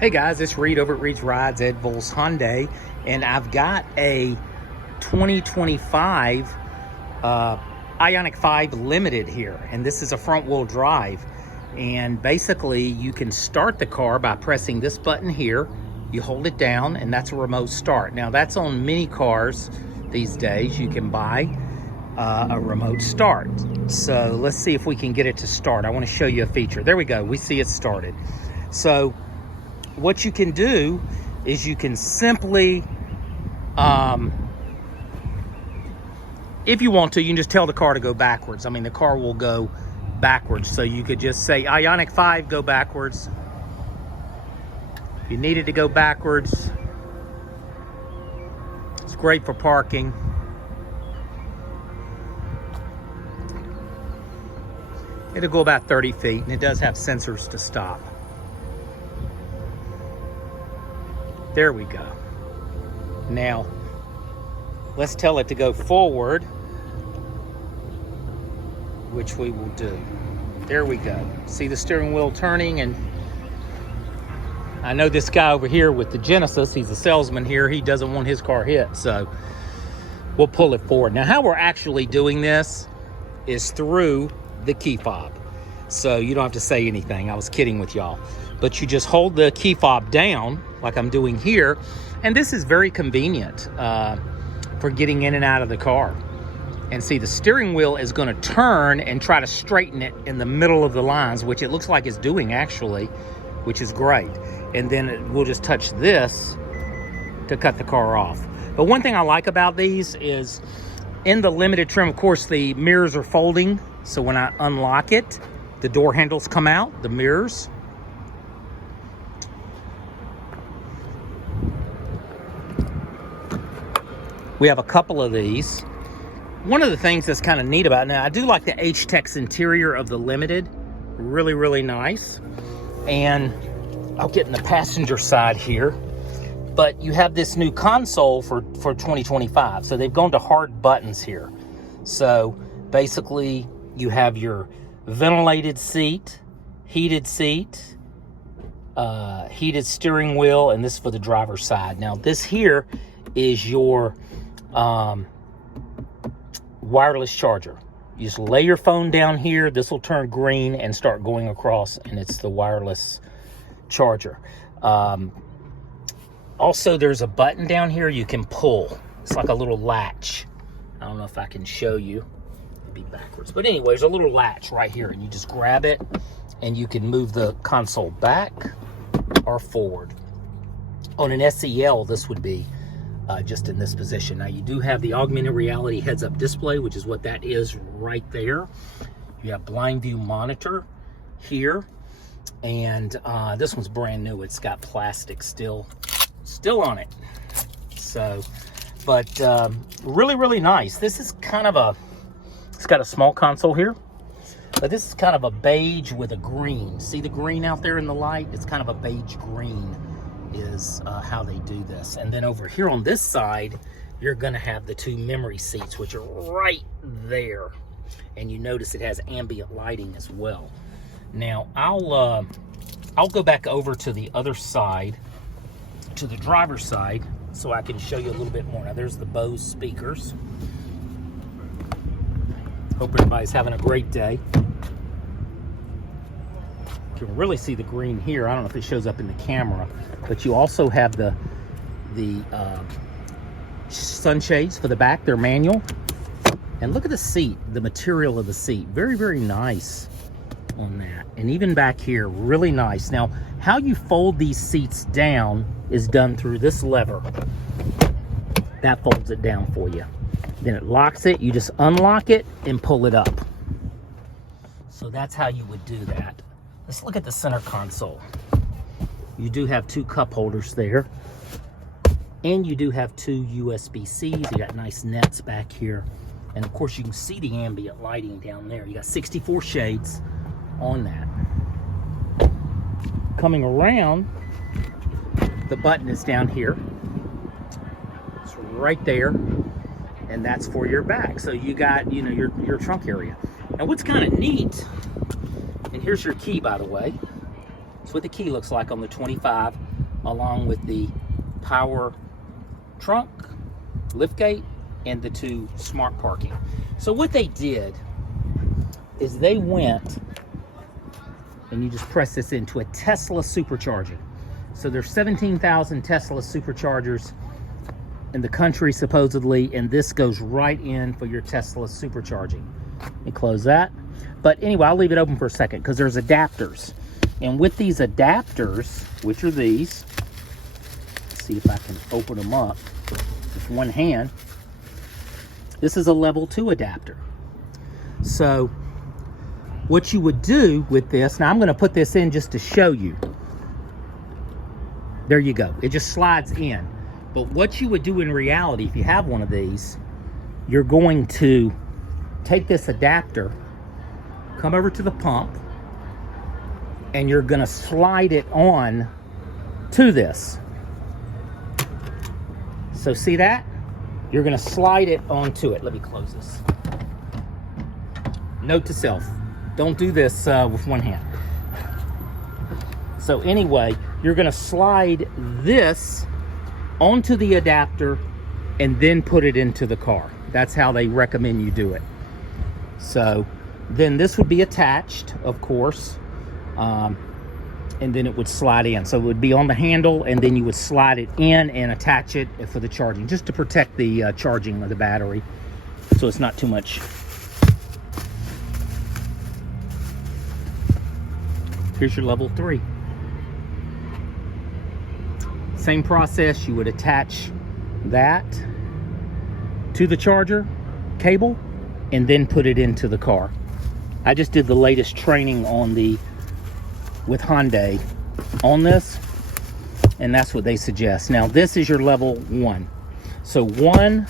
Hey guys, it's Reed over at Reed's Rides, Ed Volz Hyundai, and I've got a 2025 IONIQ 5 Limited here, and this is a front-wheel drive. And basically, you can start the car by pressing this button here. You hold it down, and that's a remote start. Now, that's on many cars these days. You can buy a remote start. So let's see if we can get it to start. I want to show you a feature. There we go. We see it started. So what you can do is you can simply, if you want to, you can just tell the car to go backwards. I mean, the car will go backwards. So you could just say, IONIQ 5, go backwards. If you needed to go backwards, it's great for parking. It'll go about 30 feet, and it does have sensors to stop. There we go. Now, let's tell it to go forward, which we will do. There we go. See the steering wheel turning, and I know this guy over here with the Genesis, he's a salesman here, he doesn't want his car hit, so we'll pull it forward. Now, how we're actually doing this is through the key fob. So you don't have to say anything. I was kidding with y'all. But you just hold the key fob down like I'm doing here. And this is very convenient for getting in and out of the car. And see, the steering wheel is going to turn and try to straighten it in the middle of the lines, which it looks like it's doing actually, which is great. And then we'll just touch this to cut the car off. But one thing I like about these is in the limited trim, of course, the mirrors are folding. So when I unlock it, the door handles come out, the mirrors. We have a couple of these. One of the things that's kind of neat about it, now I do like the H-Tex interior of the Limited. Really, really nice. And I'll get in the passenger side here. But you have this new console for 2025. So they've gone to hard buttons here. So basically you have your ventilated seat, heated seat, heated steering wheel, and this for the driver's side. Now this here is your wireless charger. You just lay your phone down here, this will turn green and start going across, and it's the wireless charger. Also, there's a button down here you can pull. It's like a little latch. I don't know if I can show you. It'd be backwards. But anyway, there's a little latch right here, and you just grab it, and you can move the console back or forward. On an SEL, this would be just in this position. Now, you do have the augmented reality heads-up display, which is what that is right there. You have blind view monitor here, and this one's brand new. It's got plastic still on it. So, but really, really nice. This is kind of it's got a small console here, but this is kind of a beige with a green. See the green out there in the light? It's kind of a beige green is how they do this. And then over here on this side, you're gonna have the two memory seats, which are right there. And you notice it has ambient lighting as well. Now, I'll go back over to the other side, to the driver's side, so I can show you a little bit more. Now, there's the Bose speakers. Hope everybody's having a great day. You can really see the green here. I don't know if it shows up in the camera, but you also have the sunshades for the back. They're manual. And look at the seat, the material of the seat. Very, very nice on that. And even back here, really nice. Now, how you fold these seats down is done through this lever. That folds it down for you. Then it locks it. You just unlock it and pull it up. So that's how you would do that. Let's look at the center console. You do have two cup holders there. And you do have two USB-Cs. You got nice nets back here. And of course, you can see the ambient lighting down there. You got 64 shades on that. Coming around, the button is down here. It's right there. And that's for your back. So you got, you know, your trunk area. Now what's kind of neat, and here's your key, by the way. That's what the key looks like on the 25, along with the power trunk, liftgate, and the 2 smart parking. So what they did is they went, and you just press this into a Tesla Supercharging. So there's 17,000 Tesla Superchargers in the country supposedly, and this goes right in for your Tesla Supercharging. Let me close that. But anyway, I'll leave it open for a second because there's adapters. And with these adapters, which are these, let's see if I can open them up with one hand. This is a level 2 adapter. So what you would do with this, now I'm going to put this in just to show you. There you go. It just slides in. But what you would do in reality, if you have one of these, you're going to take this adapter, come over to the pump, and you're going to slide it on to this. So see that? You're going to slide it onto it. Let me close this. Note to self, don't do this with one hand. So anyway, you're going to slide this onto the adapter and then put it into the car. That's how they recommend you do it. So then this would be attached, of course, and then it would slide in. So it would be on the handle, and then you would slide it in and attach it for the charging, just to protect the charging of the battery, so it's not too much. Here's your level 3. Same process, you would attach that to the charger cable and then put it into the car. I just did the latest training on with Hyundai on this, and that's what they suggest. Now this is your level 1. So 1,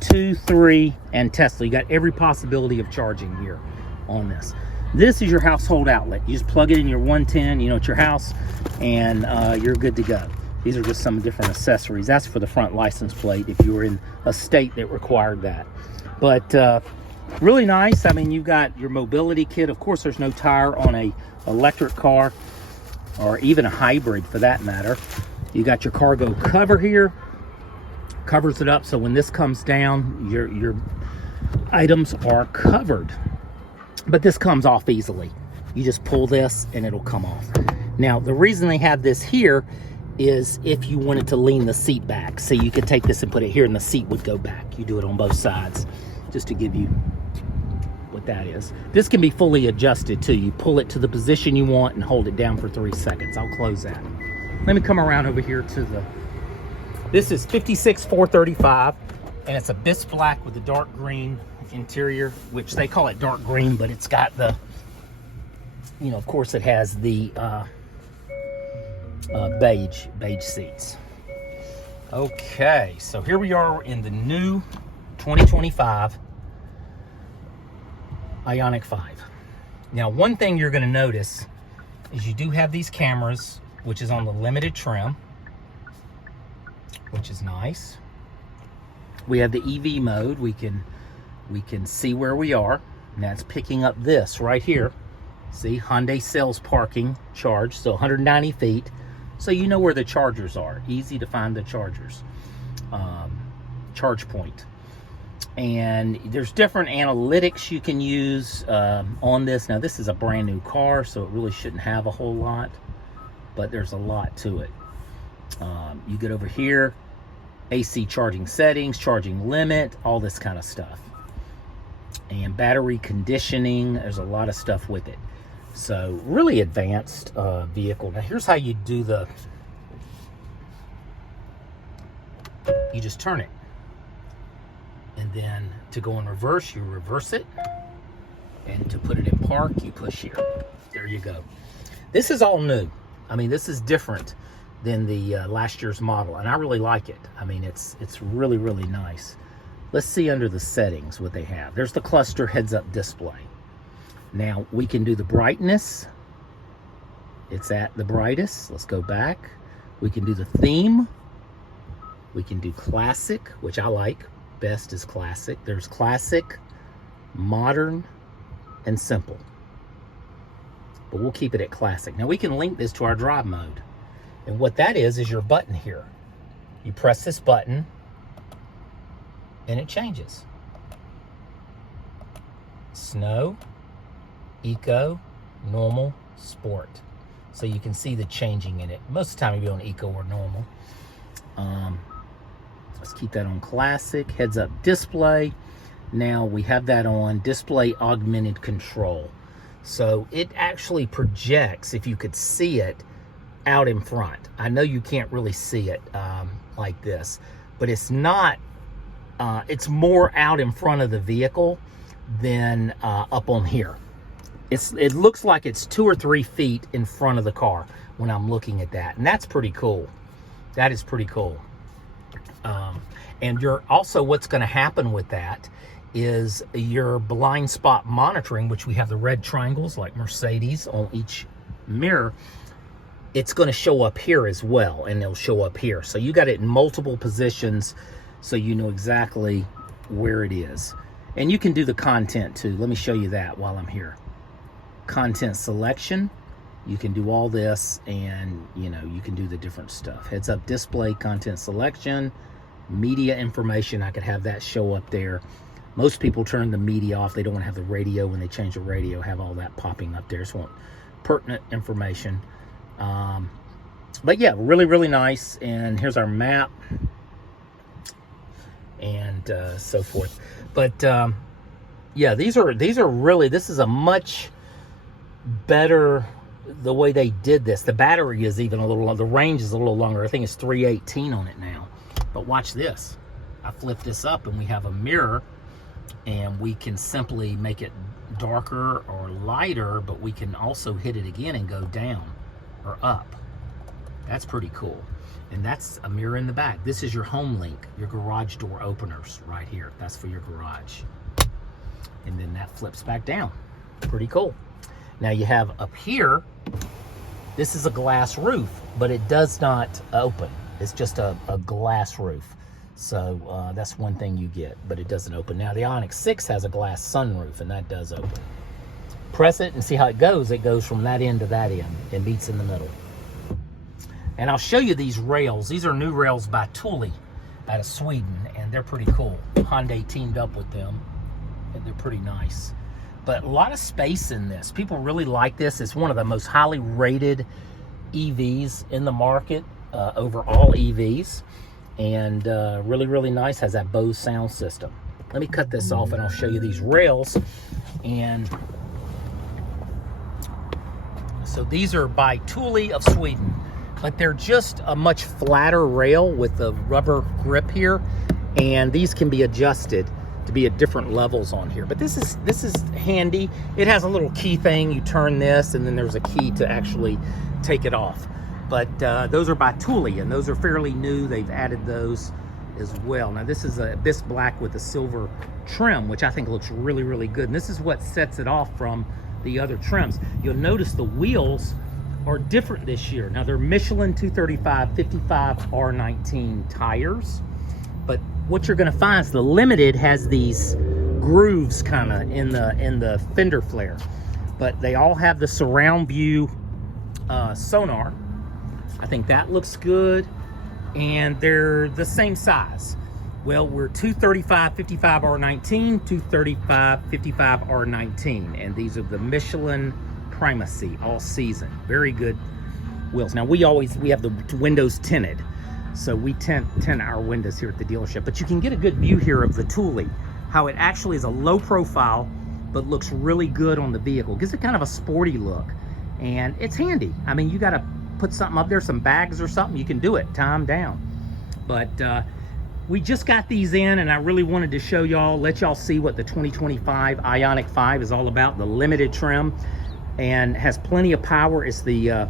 2, 3, and Tesla. You got every possibility of charging here on this. This is your household outlet. You just plug it in your 110, at your house, and you're good to go. These are just some different accessories. That's for the front license plate if you were in a state that required that. But really nice. I mean, you've got your mobility kit. Of course, there's no tire on a electric car or even a hybrid for that matter. You got your cargo cover here. Covers it up so when this comes down, your items are covered. But this comes off easily. You just pull this and it'll come off. Now, the reason they have this here is if you wanted to lean the seat back. So you could take this and put it here and the seat would go back. You do it on both sides, just to give you what that is. This can be fully adjusted too. You pull it to the position you want and hold it down for 3 seconds. I'll close that. Let me come around over here to this is 56435, and it's a bisque black with a dark green interior, which they call it dark green, but it's got the, of course it has the beige seats. Okay, so here we are in the new 2025 IONIQ 5. Now, one thing you're going to notice is you do have these cameras, which is on the limited trim, which is nice. We have the EV mode. We can see where we are, and that's picking up this right here. See, Hyundai sales parking charge, so 190 feet. So you know where the chargers are. Easy to find the chargers. Charge point. And there's different analytics you can use on this. Now, this is a brand new car, so it really shouldn't have a whole lot, but there's a lot to it. You get over here, AC charging settings, charging limit, all this kind of stuff. And battery conditioning, there's a lot of stuff with it. So really advanced vehicle. Now here's how you do you just turn it. And then to go in reverse, you reverse it. And to put it in park, you push here. There you go. This is all new. I mean, this is different than the last year's model, and I really like it. I mean, it's really, really nice. Let's see under the settings what they have. There's the cluster heads-up display. Now, we can do the brightness. It's at the brightest. Let's go back. We can do the theme. We can do classic, which I like. Best is classic. There's classic, modern, and simple. but we'll keep it at classic. Now we can link this to our drive mode. And what that is your button here. You press this button and it changes. Snow, Eco, Normal, Sport. So you can see the changing in it. Most of the time you'll be on Eco or Normal. Let's keep that on classic. Heads up display. Now we have that on display augmented control. So it actually projects, if you could see it, out in front. I know you can't really see it like this, but it's not, it's more out in front of the vehicle than up on here. It looks like it's 2 or 3 feet in front of the car when I'm looking at that. And that's pretty cool. That is pretty cool. And you're also, what's going to happen with that is your blind spot monitoring, which we have the red triangles like Mercedes on each mirror. It's going to show up here as well, and it'll show up here. So you got it in multiple positions so you know exactly where it is. And you can do the content too. Let me show you that while I'm here. Content selection. You can do all this, and you know, you can do the different stuff. Heads up display, content selection, media information. I could have that show up there. Most people turn the media off. They don't want to have the radio when they change the radio, have all that popping up there. So want pertinent information. But yeah, really, really nice. And here's our map and so forth. But yeah, these are really, this is a much better, the way they did this. The battery is even a little, the range is a little longer. I think it's 318 on it now. But watch this. I flip this up and we have a mirror, and we can simply make it darker or lighter, but we can also hit it again and go down or up. That's pretty cool. And that's a mirror in the back. This is your home link, your garage door openers right here. That's for your garage. And then that flips back down. Pretty cool. Now you have up here, this is a glass roof, but it does not open. It's just a glass roof. So that's one thing you get, but it doesn't open. Now the IONIQ 6 has a glass sunroof, and that does open. Press it and see how it goes. It goes from that end to that end and meets in the middle. And I'll show you these rails. These are new rails by Thule out of Sweden, and they're pretty cool. Hyundai teamed up with them, and they're pretty nice. But a lot of space in this. People really like this. It's one of the most highly rated EVs in the market, over all EVs. And really, really nice. Has that Bose sound system. Let me cut this off and I'll show you these rails. And so these are by Thule of Sweden, but they're just a much flatter rail with the rubber grip here, and these can be adjusted to be at different levels on here. But this is handy. It has a little key thing. You turn this, and then there's a key to actually take it off. But those are by Thule, and those are fairly new. They've added those as well. Now this is a Abyss Black with a silver trim, which I think looks really, really good. And this is what sets it off from the other trims. You'll notice the wheels are different this year. Now they're Michelin 235 55 R19 tires, but what you're going to find is the Limited has these grooves kind of in the fender flare, but they all have the surround view sonar. I think that looks good, and they're the same size. Well, we're 235 55 R19, 235 55 R19, and these are the Michelin Primacy all season. Very good wheels. Now we have the windows tinted, so we tint our windows here at the dealership. But you can get a good view here of the Thule, how it actually is a low profile, but looks really good on the vehicle. Gives it kind of a sporty look, and it's handy. I mean, you got to put something up there, some bags or something, you can do it, tie them down. But we just got these in, and I really wanted to show y'all, let y'all see what the 2025 IONIQ 5 is all about. The limited trim, and has plenty of power. It's the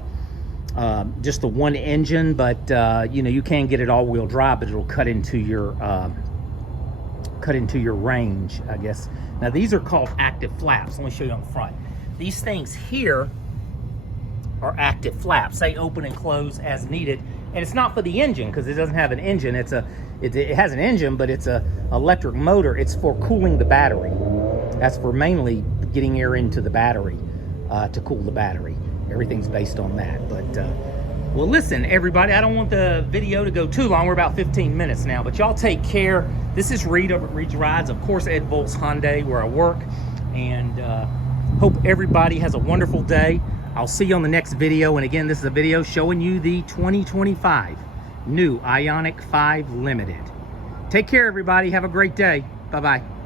just the one engine, but you know, you can get it all-wheel drive, but it'll cut into your range, I guess. Now these are called active flaps. Let me show you on the front. These things here are active flaps. They open and close as needed, and it's not for the engine because it doesn't have an engine. It has an engine, but it's a electric motor. It's for cooling the battery. That's for mainly getting air into the battery. to cool the battery. Everything's based on that. But well, listen, everybody, I don't want the video to go too long. We're about 15 minutes now, but y'all take care. This is Reed over at Reed's Rides, of course, Ed Volt's Hyundai, where I work, and hope everybody has a wonderful day. I'll see you on the next video. And again, this is a video showing you the 2025 new IONIQ 5 Limited. Take care, everybody. Have a great day. Bye-bye.